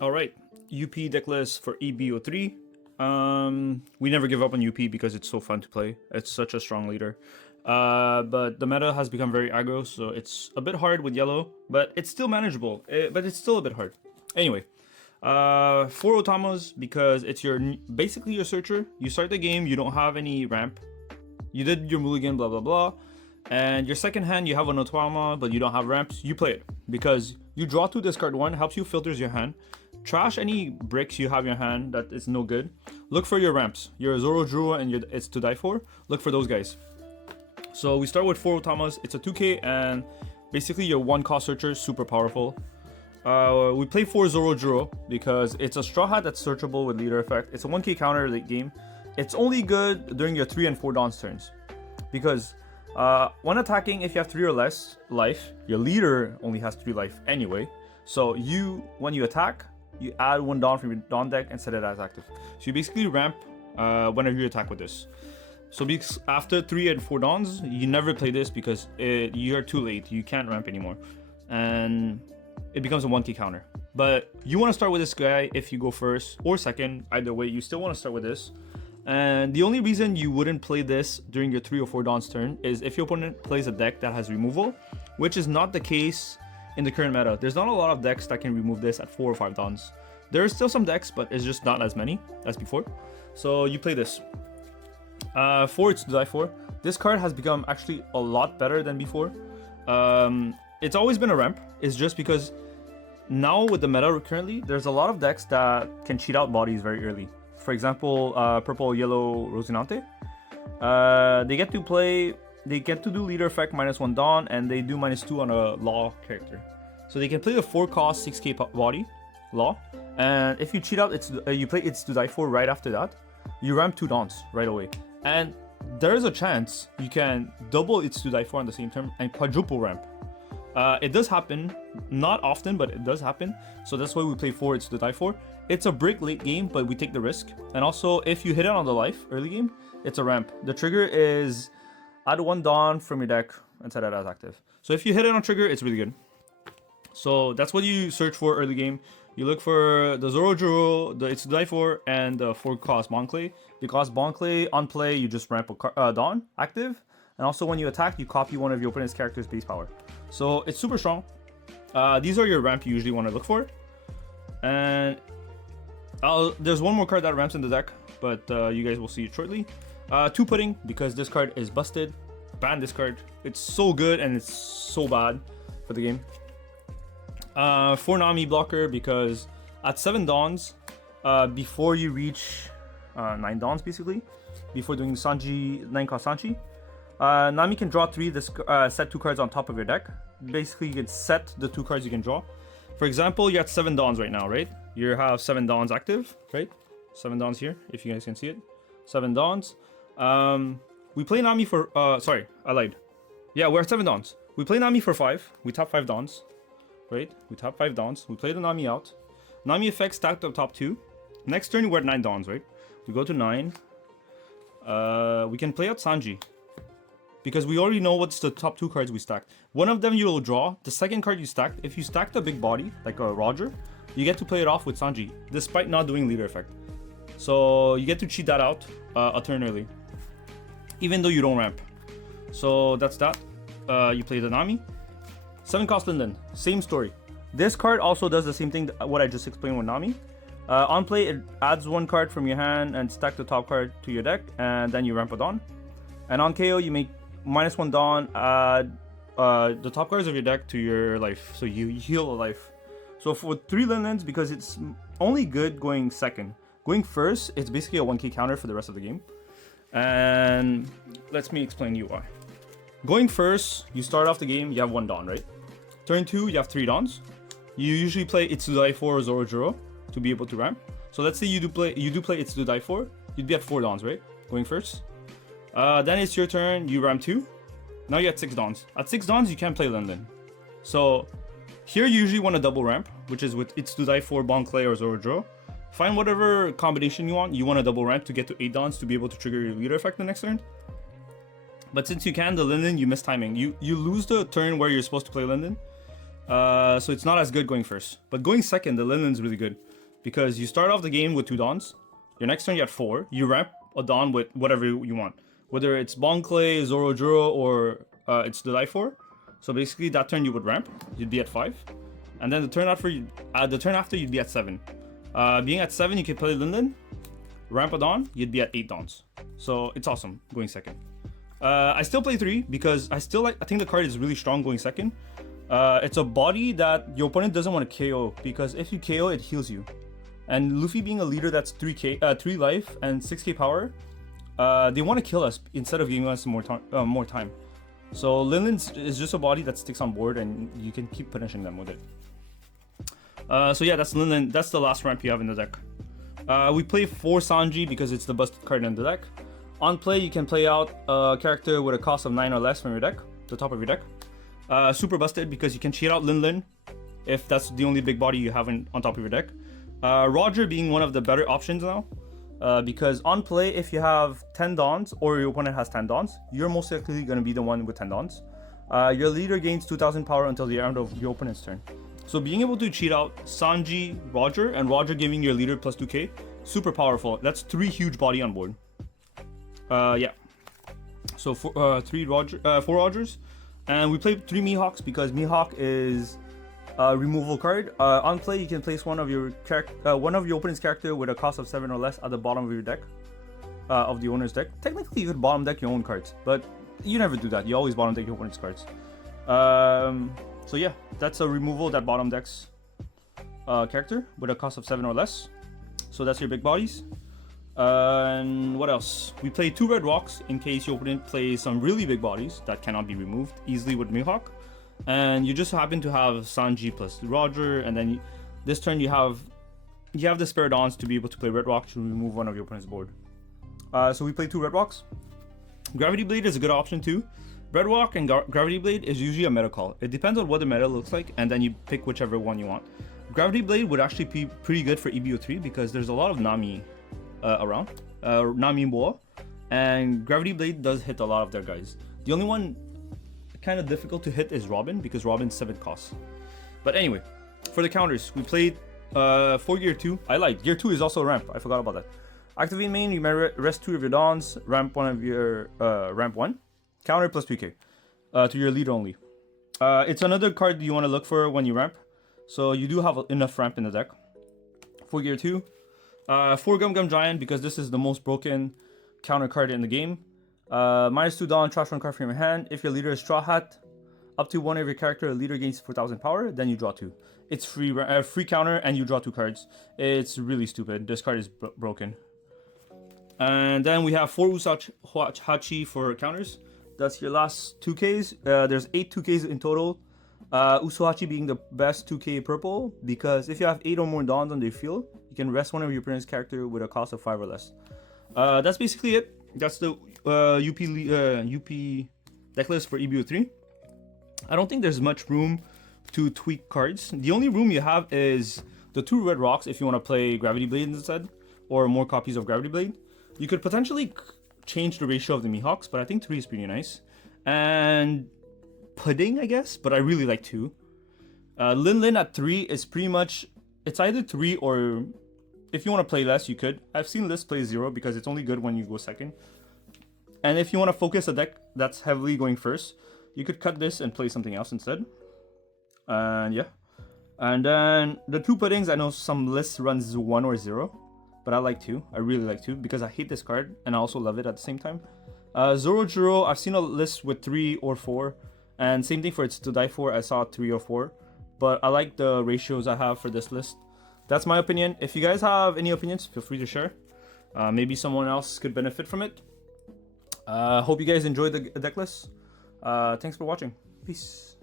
Alright, UP decklist for EB03. We never give up on UP because it's so fun to play. It's such a strong leader. But the meta has become very aggro, so it's a bit hard with yellow, but it's still manageable. But it's still a bit hard. Anyway, 4 Otamas because it's basically your searcher. You start the game, you don't have any ramp. You did your mulligan, blah blah blah. And your second hand, you have an Otama, but you don't have ramps. You play it because you draw 2, discard 1, helps you filters your hand. Trash any bricks you have in your hand that is no good. Look for your ramps. Your Zoro Drew and it's to die for. Look for those guys. So we start with 4 Otamas. It's a 2k and basically your 1 cost searcher, super powerful. We play 4 Zoro Drew because it's a straw hat that's searchable with leader effect. It's a 1k counter late game. It's only good during your 3 and 4 Dawn's turns. Because when attacking, if you have 3 or less life, your leader only has 3 life anyway. So when you attack, you add 1 Dawn from your Dawn deck and set it as active. So you basically ramp whenever you attack with this. So after 3 and 4 Dawns, you never play this because you're too late. You can't ramp anymore. And it becomes a 1k counter. But you want to start with this guy if you go first or second. Either way, you still want to start with this. And the only reason you wouldn't play this during your 3 or 4 Dawn's turn is if your opponent plays a deck that has removal, which is not the case in the current meta. There's not a lot of decks that can remove this at 4 or 5 Dawns. There are still some decks, but it's just not as many as before. So you play this. 4, it's to die for. This card has become actually a lot better than before. It's always been a ramp. It's just because now with the meta currently, there's a lot of decks that can cheat out bodies very early. For example, purple, yellow, Rosinante. They get to do leader effect -1 Dawn, and they do -2 on a Law character. So they can play the 4 cost 6k body, Law, and if you cheat out, you play it's to die for right after that. You ramp 2 Dawns right away, and there is a chance you can double it's to die for on the same turn and quadruple ramp. It does happen, not often, but it does happen. So that's why we play 4 it's to die for. It's a brick late game, but we take the risk. And also, if you hit it on the life early game, it's a ramp. The trigger is add 1 Dawn from your deck and set it as active. So if you hit it on trigger, it's really good. So that's what you search for early game. You look for the Zoro Juro, the It's to Die For, and the 4 cost Monclay. Because Monclay, on play, you just ramp a Dawn active. And also when you attack, you copy one of your opponent's character's base power. So it's super strong. These are your ramp you usually want to look for. And there's one more card that ramps in the deck, but you guys will see it shortly. 2 Pudding, because this card is busted. Ban this card. It's so good and it's so bad for the game. 4 Nami blocker, because at 7 Dawns, before you reach 9 Dawns basically, before doing Sanji, 9 cost Sanji, Nami can draw 3, set 2 cards on top of your deck. Basically, you can set the 2 cards you can draw. For example, you're at 7 Dawns right now, right? You have 7 Dawns active, right? 7 Dawns here, if you guys can see it. 7 Dawns. We play Nami for, sorry, I lied. Yeah, we're at 7 Dawns. We play Nami for 5. We tap 5 Dawns, right? We tap 5 Dawns. We play the Nami out. Nami effects stacked up top 2. Next turn, we're at 9 Dawns, right? We go to 9. We can play out Sanji, because we already know what's the top 2 cards we stacked. One of them you will draw. The second card you stacked, if you stacked a big body, like a Roger, you get to play it off with Sanji, despite not doing leader effect. So you get to cheat that out a turn early, even though you don't ramp. So that's that. You play the Nami. 7 cost Linlin, same story. This card also does the same thing what I just explained with Nami. On play, it adds 1 card from your hand and stack the top card to your deck, and then you ramp a Dawn. And on KO, you make -1 Dawn, add the top cards of your deck to your life, so you heal a life. So for 3 Linlins, because it's only good going second. Going first, it's basically a 1k counter for the rest of the game. And let me explain you why. Going first, you start off the game, you have 1 Dawn, right? Turn 2, you have 3 Dawns. You usually play It's to Die For or Zoro Juro to be able to ramp. So let's say you do play It's to Die For, you'd be at 4 Dawns, right? Going first. Then it's your turn, you ramp 2. Now you're at 6 Dawns. At 6 Dawns, you can't play Linlin. So here you usually want a double ramp, which is with It's to Die For, Bonclay, or Zoro Juro. Find whatever combination you want. You want a double ramp to get to 8 Dawns to be able to trigger your leader effect the next turn. But since you can, the Linlin, you miss timing. You lose the turn where you're supposed to play Linlin. So it's not as good going first. But going second, the Linlin's really good. Because you start off the game with 2 Dons. Your next turn you have 4. You ramp a Don with whatever you want. Whether it's Bonclay, Zoro, or it's the Die 4. So basically that turn you would ramp. You'd be at 5. And then the turn after, you'd be at 7. Being at 7, you can play Linlin. Ramp a Don, you'd be at 8 Dons. So it's awesome going second. I still play 3 because I think the card is really strong going second. It's a body that your opponent doesn't want to KO because if you KO, it heals you. And Luffy being a leader that's 3 life and 6k power, they want to kill us instead of giving us more time. So Linlin is just a body that sticks on board and you can keep punishing them with it. So yeah, that's Linlin. That's the last ramp you have in the deck. We play 4 Sanji because it's the busted card in the deck. On play, you can play out a character with a cost of 9 or less from your deck, the top of your deck. Super busted because you can cheat out Linlin if that's the only big body you have on top of your deck. Roger being one of the better options now, because on play, if you have 10 Dons or your opponent has 10 Dons, you're most likely going to be the one with 10 Dons. Your leader gains 2000 power until the end of your opponent's turn. So being able to cheat out Sanji, Roger, and Roger giving your leader plus 2k, super powerful. That's 3 huge body on board. Yeah. So 4 Rogers. And we play 3 Mihawks because Mihawk is a removal card. On play, you can place one of your opponent's character with a cost of 7 or less at the bottom of your deck, of the owner's deck. Technically, you could bottom deck your own cards, but you never do that. You always bottom deck your opponent's cards. So yeah, that's a removal that bottom decks character with a cost of 7 or less. So that's your big bodies. And what else? We play 2 red rocks in case your opponent plays some really big bodies that cannot be removed easily with Mihawk. And you just happen to have Sanji plus Roger, and then this turn you have the spare Dons to be able to play red rock to remove one of your opponent's board. So we play 2 red rocks. Gravity Blade is a good option too. Red Rock and Gravity Blade is usually a meta call. It depends on what the meta looks like, and then you pick whichever one you want. Gravity Blade would actually be pretty good for EB03 because there's a lot of Nami around, Nami and Boa, and Gravity Blade does hit a lot of their guys. The only one kind of difficult to hit is Robin because Robin's 7 costs. But anyway, for the counters, we played 4 Gear 2. I like Gear 2 is also a ramp. I forgot about that. Activate main, you may rest 2 of your Dons, ramp 1 of your ramp 1. Counter plus 3k to your leader only. It's another card you want to look for when you ramp. So you do have enough ramp in the deck. 4 Gear 2. 4 Gum Giant because this is the most broken counter card in the game. -2 Dawn, trash 1 card from your hand. If your leader is Strawhat, up to 1 of your character, leader gains 4000 power, then you draw 2. It's free counter and you draw 2 cards. It's really stupid. This card is broken. And then we have 4 Usahachi for counters. That's your last 2Ks. There's 8 2Ks in total. Usuhachi being the best 2K purple because if you have 8 or more Dons on the field, you can rest one of your opponent's character with a cost of 5 or less. That's basically it. That's the UP decklist for EB03. I don't think there's much room to tweak cards. The only room you have is the 2 red rocks if you want to play Gravity Blade instead, or more copies of Gravity Blade. You could potentially change the ratio of the Mihawks, but I think 3 is pretty nice. And Pudding, I guess, but I really like 2. Linlin at 3 is pretty much, it's either 3 or if you want to play less, you could. I've seen lists play 0 because it's only good when you go second. And if you want to focus a deck that's heavily going first, you could cut this and play something else instead. And yeah. And then the 2 Puddings, I know some lists runs 1 or 0. But I like 2. I really like 2 because I hate this card and I also love it at the same time. Zoro, I've seen a list with 3 or 4. And same thing for It's to Die For, I saw 3 or 4. But I like the ratios I have for this list. That's my opinion. If you guys have any opinions, feel free to share. Maybe someone else could benefit from it. Hope you guys enjoyed the deck list. Thanks for watching. Peace.